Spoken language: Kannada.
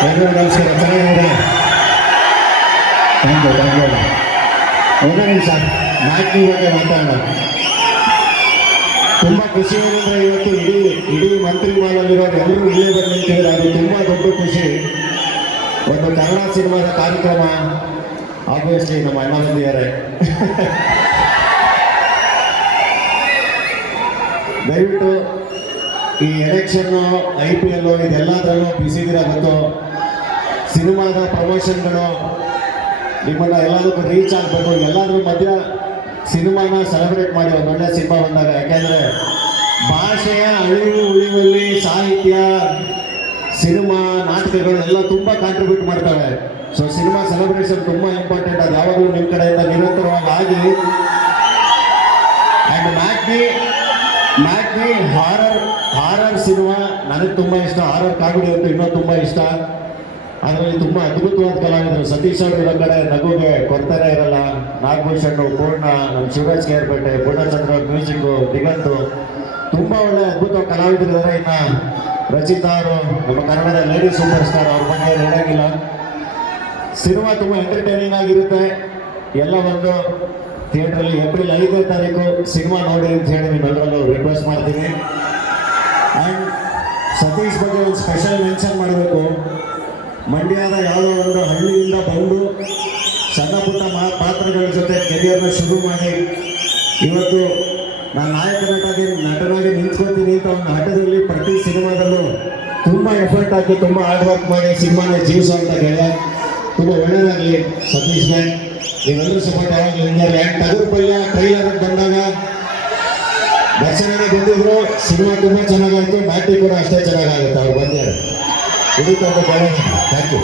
ಎಲ್ರಿಗೂ ನಮಸ್ಕಾರ ಯು ಥ್ಯಾಂಕ್ ಯು ಒಂದೇ ನಿಮಿಷ ನಾಲ್ಕು ಬಗ್ಗೆ ಮಾತಾಡೋಣ ತುಂಬ ಖುಷಿಯಿಂದ ಇವತ್ತು ಇಡೀ ಇಡೀ ಮಂತ್ರಿ ಮಾಲಲ್ಲಿರೋರು ಎಲ್ಲರೂ ಇಲ್ಲೇ ಬಂದು ನಿಂತಿದ್ದಾರೆ ಅದು ತುಂಬ ದೊಡ್ಡ ಖುಷಿ ಒಂದು ಕನ್ನಡ ಸಿನಿಮಾದ ಕಾರ್ಯಕ್ರಮ ಆಬ್ವಿಯಸ್ಲಿ ನಮ್ಮ ಅಣ್ಣ ದಯವಿಟ್ಟು ಈ ಎಲೆಕ್ಷನ್ನು ಐ ಪಿ ಎಲ್ಲು ಇದೆಲ್ಲದರಲ್ಲೂ ಬಿಸಿದಿರ ಗೊತ್ತು ಸಿನಿಮಾದ ಪ್ರಮೋಷನ್ಗಳು ನಿಮ್ಮನ್ನ ಎಲ್ಲದಕ್ಕೂ ರೀಚ್ ಆಗಬೇಕು. ಎಲ್ಲಾದ್ರೂ ಮಧ್ಯ ಸಿನಿಮಾನ ಸೆಲೆಬ್ರೇಟ್ ಮಾಡಿ ಒಂದು ಒಳ್ಳೆ ಸಿನಿಮಾ ಬಂದಾಗ. ಯಾಕೆಂದರೆ ಭಾಷೆಯ ಅಳಿವು, ಉಳಿವಲ್ಲಿ ಸಾಹಿತ್ಯ, ಸಿನಿಮಾ, ನಾಟಕಗಳು ಎಲ್ಲ ತುಂಬ ಕಾಂಟ್ರಿಬ್ಯೂಟ್ ಮಾಡ್ತವೆ. ಸೊ ಸಿನಿಮಾ ಸೆಲೆಬ್ರೇಷನ್ ತುಂಬ ಇಂಪಾರ್ಟೆಂಟ್ ಅದು ಯಾವಾಗಲೂ ನಿಮ್ಮ ಕಡೆಯಿಂದ ನಿರಂತರವಾಗಿ ಆಗಿ. And maybe maybe horror horror cinema ನನಗೆ ತುಂಬ ಇಷ್ಟ. ಹಾರರ್ ಕಾಮಿಡಿ ಅಂತೂ ಇನ್ನೂ ತುಂಬ ಇಷ್ಟ. ಅದರಲ್ಲಿ ತುಂಬಾ ಅದ್ಭುತವಾದ ಕಲಾವಿದರು. ಸತೀಶ್ ಅವರು ಇರೋ ಕಡೆ ನಗುಗೆ ಕೊಡ್ತಾನೆ ಇರಲ್ಲ. ನಾಗಭೂಷಣ್ ಪೂರ್ಣ, ನಮ್ಮ ಶಿವರಾಜ್ ಕೇರ್ಪೇಟೆ ಪೂರ್ಣಚಂದ್ರ ಮ್ಯೂಸಿಕ್ ದಿಗಂತು. ತುಂಬಾ ಒಳ್ಳೆ ಅದ್ಭುತ ಕಲಾವಿದರಿದ್ದಾರೆ. ಇನ್ನ ರಚಿತಾ ಅವರು, ನಮ್ಮ ಕನ್ನಡದ ಲೇಡಿ ಸೂಪರ್ ಸ್ಟಾರ್ ಅವ್ರ ಬಗ್ಗೆ ಹೇಳಂಗಿಲ್ಲ. ಸಿನಿಮಾ ತುಂಬಾ ಎಂಟರ್ಟೈನಿಂಗ್ ಆಗಿರುತ್ತೆ. ಎಲ್ಲ ಒಂದು ಥಿಯೇಟ್ರಲ್ಲಿ ಏಪ್ರಿಲ್ ಐದನೇ ತಾರೀಕು ಸಿನಿಮಾ ನೋಡಿ ಅಂತ ಹೇಳಿ ನಿಮ್ಮೆಲ್ಲರಲ್ಲೂ ರಿಕ್ವೆಸ್ಟ್ ಮಾಡ್ತೀನಿ. ಆ್ಯಂಡ್ ಸತೀಶ್ ಬಗ್ಗೆ ಒಂದು ಸ್ಪೆಷಲ್ ಮೆನ್ಷನ್ ಮಾಡಬೇಕು. ಮಂಡ್ಯದ ಯಾವುದೋ ಒಂದು ಹಳ್ಳಿಯಿಂದ ಬಂದು ಸಣ್ಣ ಪುಟ್ಟ ಮಾ ಪಾತ್ರಗಳ ಜೊತೆ ಕೆರಿಯರ್ನ ಶುರು ಮಾಡಿ ಇವತ್ತು ನಾನು ನಾಯಕ ನಟಾಗಿ ನಟನಾಗಿ ನಿಂತ್ಕೊತೀನಿ ಅಂತ ಒಂದು ಹಠದಲ್ಲಿ ಪ್ರತಿ ಸಿನಿಮಾದಲ್ಲೂ ತುಂಬ ಎಫರ್ಟ್ ಹಾಕಿ ತುಂಬ ಹಾರ್ಡ್ ವರ್ಕ್ ಮಾಡಿ ಸಿನಿಮಾನ ಅಂತ ಗೆಳೆಯ, ತುಂಬ ಒಳ್ಳೆಯದಾಗಲಿ ಸತೀಶ್ ಭಾಯ್ ನೀವೆಲ್ಲರೂ ಸಪೋರ್ಟ್ ಯಾವಾಗಲೂ ಹಿಂಗೆ ಟಗರು ಪಲ್ಯ ಟ್ರೈಲರ್ ಬಂದಾಗ ದರ್ಶನ ಬಂದಿದ್ರು. ಸಿನಿಮಾ ತುಂಬ ಚೆನ್ನಾಗಾಯಿತು. ಬ್ಯಾಟ್ರಿ ಕೂಡ ಅಷ್ಟೇ ಚೆನ್ನಾಗಾಗುತ್ತೆ. ಅವ್ರು ಬಂದಿದ್ದಾರೆ. ఎందుకంటే థ్యాంక్ యూ